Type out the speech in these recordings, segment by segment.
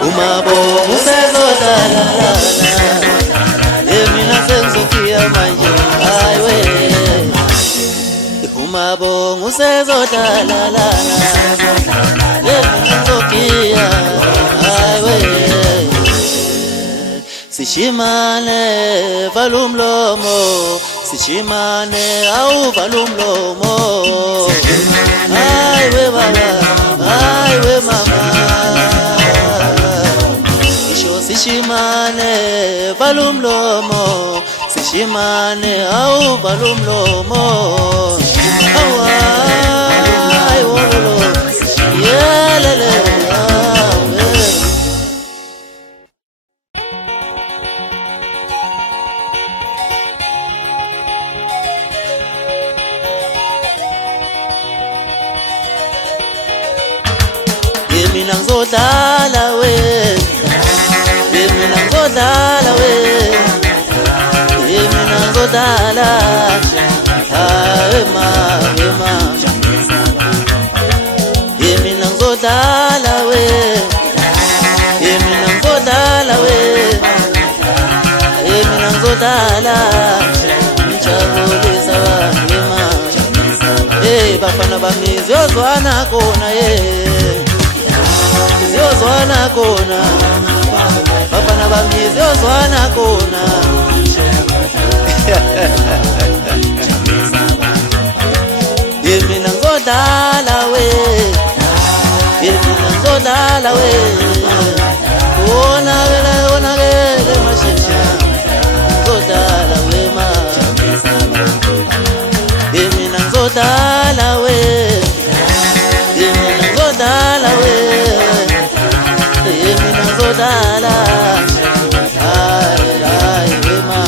Umabongo usezodalala Yemina sengizofika manje hayiwe Umabongo usezodalala Yemina ngizofika hayiwe Sishimane vala umlomo Sishimane awuvala umlomo hayiwe baba hayiwe mama Sishimane vala umlomo Sishimane awuvala umlomo Hawaii wololo yelele Yemina ngizodlala we Yemina ngizodlala we Yemina ngizodlala hawe ma Yemina ngizodlala we Yemina ngizodlala we Yemina ngizodlala ngijabulisa wema hey bafana bami ziyozwana khona ziyozwana khona bafana bami ziyozwana khona Yemina ngizodlala we Yemina ngizodlala we Wonakele mashina ngizodlala we ma Yemina ngizodlala we Yemina ngizodlala we Yemina ngizodlala hayi we ma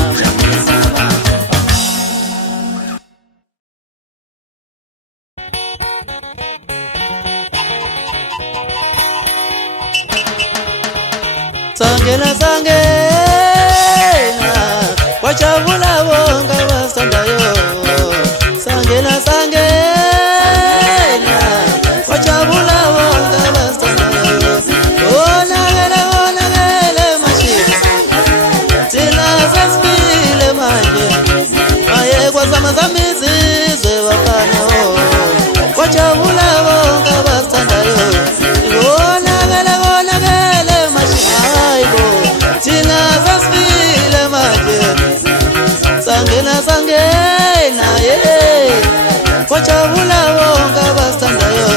Sangena wajabula bonga basandayo Sangena wajabula bonga basandayo Onagele mashina Tina zaspile manje Maye kwa zamizizwe bafana Wajabula bonga basandayo Onagele mashina Tina zaspile manje Sangena wajabula bonga basandayo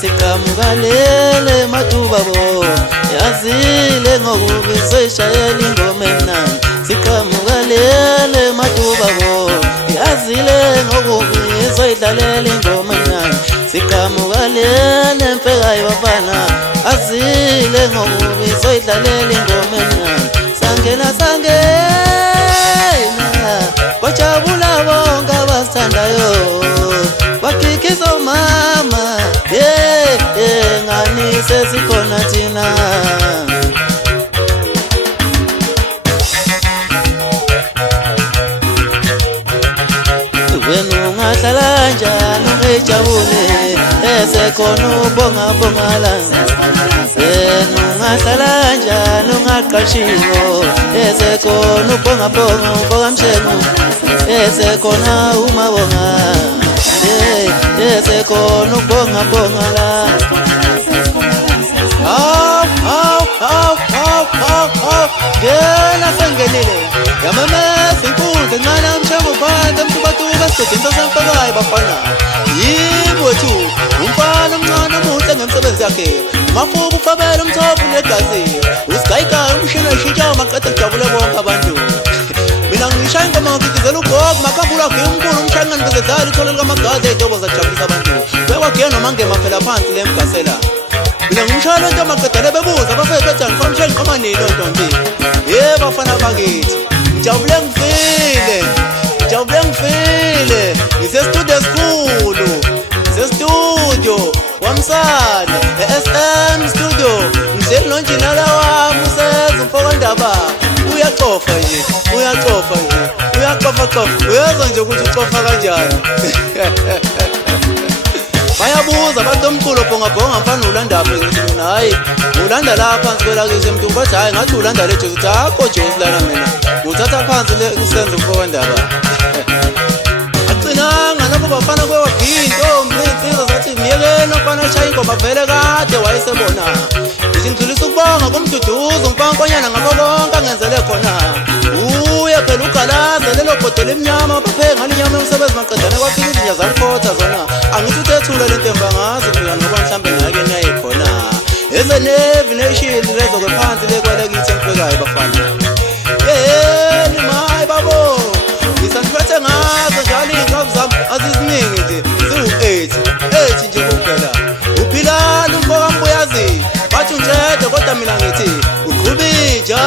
Sikamukalele matubabo yazile ngokubiseshayela ingoma emnandi Sikamukalele matubabo yazile ngokubisayidlalela ingoma emnandi Sikamukalele mfekayo bafana azile ngokubisayidlalela ingoma emnandi Sangena wajabula bonga basandayo Wakikizo mama ngani sesikhona thina Wena ungahlala njani ungejabule esekhona ubongala Wena ungahlala njani ungaqashiwo esekhona ubonga mshengu esekhona umabonga esekhona ubonga la Ngena sengenile yamamesa inkundla encane yamshengu phansi mtubatuba sidinto semfekayo bafana Yibo wethu umfana omncane omuhle ngemsebenzi yakhe Mafuba ufabela umthophu negazi Usigayikayo umshini eshintsha maqeda kujabule bonke abantu Mina ngishaya ingoma ngigizela ugogo makabula akhe umkhulu umshangani bezedlala itholele kamagazi ey'tobo zajabulisa abantu Bekwakhe noma ngemaphela phansi le mgasela Mina ngishaya lento amaqedane bebuza bafethu bethani famshe ngiqoma nini ontombi bafana bakithi ngijabule ngifile ngisestudio esikhulu Wamsane, SM Studio, ngihleli nonjinala wami uyacofa nje uyacofa uyaza nje ukuthi ucofa kanjani. Bayabuza abantu omculo bhonga mfana ulanda phi ngithi hayi ulanda la phansi kwelakithi emntu bathi hayi ngathi ulanda le Jozi akho Jozi lana mina nguthatha phansi le kusenza umfoko ndaba. Agcinanga lapho bafana kwewabhinto insizwa zathi miyekeni mfana shaya ingoma vele kade wayesebona ngithi ngidlulisa ukubonga kumduduzo umfankonyana ngabo konke angenzele khona uye phela ugalaza lelo bhodolo emnyama baphe ngale inyama yomsebenzi maqedane kwafika izinja zamfotha zona angithi uthethula le ntemba ngazi fika ngoba mhlambe ngake naye khona eze nevi nation lezo kwephansi lekwelakithi emfekayo bafana yeni mayi babo ngisandiphethe ngazo njalo iy'nkabi zami aziziningi nje ziwu-8 nje kuphela uphilana umfoka mbuyazi bathi unjede kodwa mina ngithi uqhubinja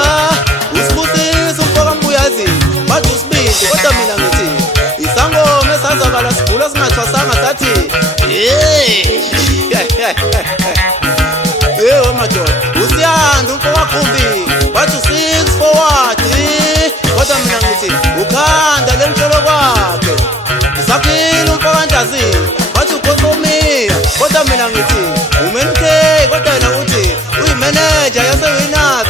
usibusisa umfoka mbuyazi bathi usibindi kodwa mina ngithi isangoma esazakala sivula singathwasanga sathi madoda usiyanda umfoka khumbi bathi u6 forward kodwa mina ngithi ukhanda lenhlolo kwakhe usaphila umfoka Ndazi bathi ukhosomia kodwa mina ngithi uMNK kodwa yena uthi uyimanager yaseWinners.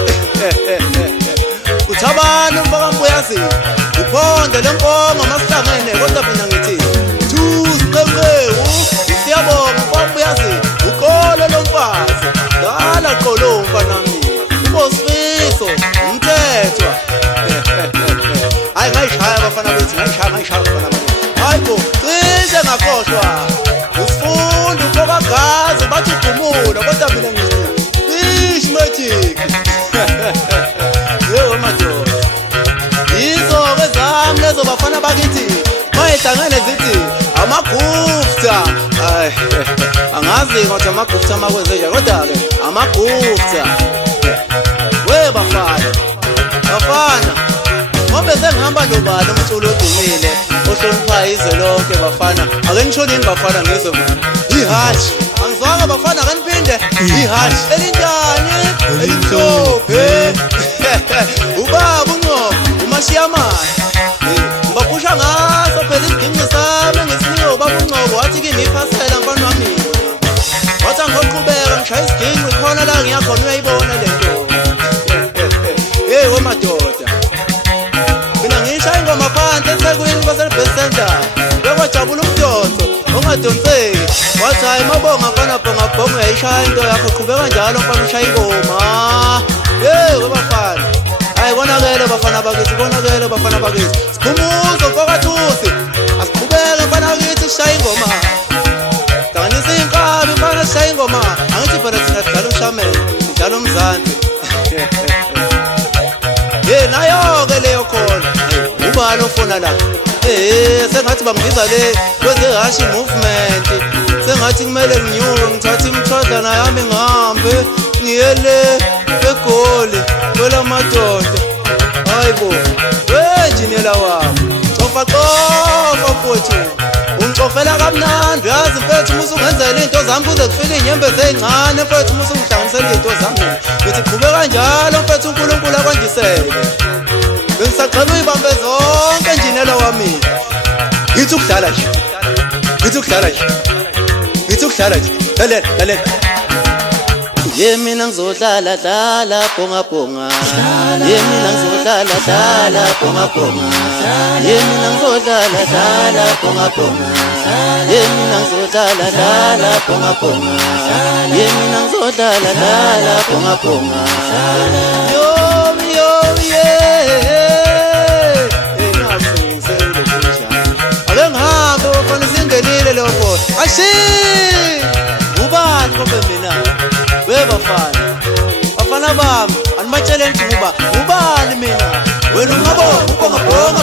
Uthabana umfoka Mbuyazi uphonde lempongo masihlangene kodwa mina ngithi siqeqewu siyabonga umfoka Mbuyazi uqolo lomfazi dala qolo mfana mina ubosifiso umthethwa. Hayi ngayishaya bafana bethi ngayishaya bafana bethi hayi bo cishe ngakhohlwa usifunda umfoka gazi bathi ugumula kodwa mina ngithi fish magic. Yebo madoda yizo-ke zami lezo bafana bakithi mayihlangene zithi amagufta angazi kodwa amagufta makwenzenja kodwa-ke amagufta we bafana ngobe sengihamba nobani umculo odumile ohloniphayo izwe lonke bafana ake nishonini bafana ngizwe ihashi angizwanga bafana ake niphinde ihashi elinjani elimhlophe ubaba uNqobo umashiyamani ngibapusha ngaso phela isidingo sami engisinikwe ubaba uNqobo wathi kimi iphasela mfana wami wathi angiqhubeka ngishaya isidingo khona la ngiyakhona uyayibona lento. Hey madoda mina ngishaya ingoma phansi eThekwini kwase-Best Center bekwajabula umdonso ongadonseki wathi hayi mabonga mfana bhonga uyayishaya into yakho qhubeka njalo mfana ushaya ingoma. Bafana hayi konakele bafana bakithi sikhumuzo mfoka Thusi asiqhubeke mfana bakithi sishaya ingoma danisa iy'nkabi mfana sishaya ingoma angithi phela thina sidlala ushamele sidlala umzansi. Nayo-ke leyo khona ubani ofuna la sengathi bangibiza le kwezehashi movement sengathi kumele nginyuke ngithathe imithwadlana yami ngihambe ngiyele eGoli kwelamadoda. Hayi bo wenjinela wami cofa mfowethu ungicofela kamnandi uyazi mfethu musungenzela iy'nto zami kuze kufika iy'nyembezi ey'ncane mfethu musungihlanganisela iy'nto zami ngithi qhubeka kanjalo mfethu uNkulunkulu akwandisele bengisagcela uyibambe zonke njinela wami ngithi ukudlala nje lalela mina ngizodlala dlala bhonga mina ngizodlala dlala bhonga mina ngizodlala dlala bhonga mina ngizodlala dlala bhonga mina ngizodlala dlala bhonga yo ake ngihambe bafana singenile leyo bhola ashi ubani kobe mina bafana bami animatshele ngithi ubani mina wena ungabonga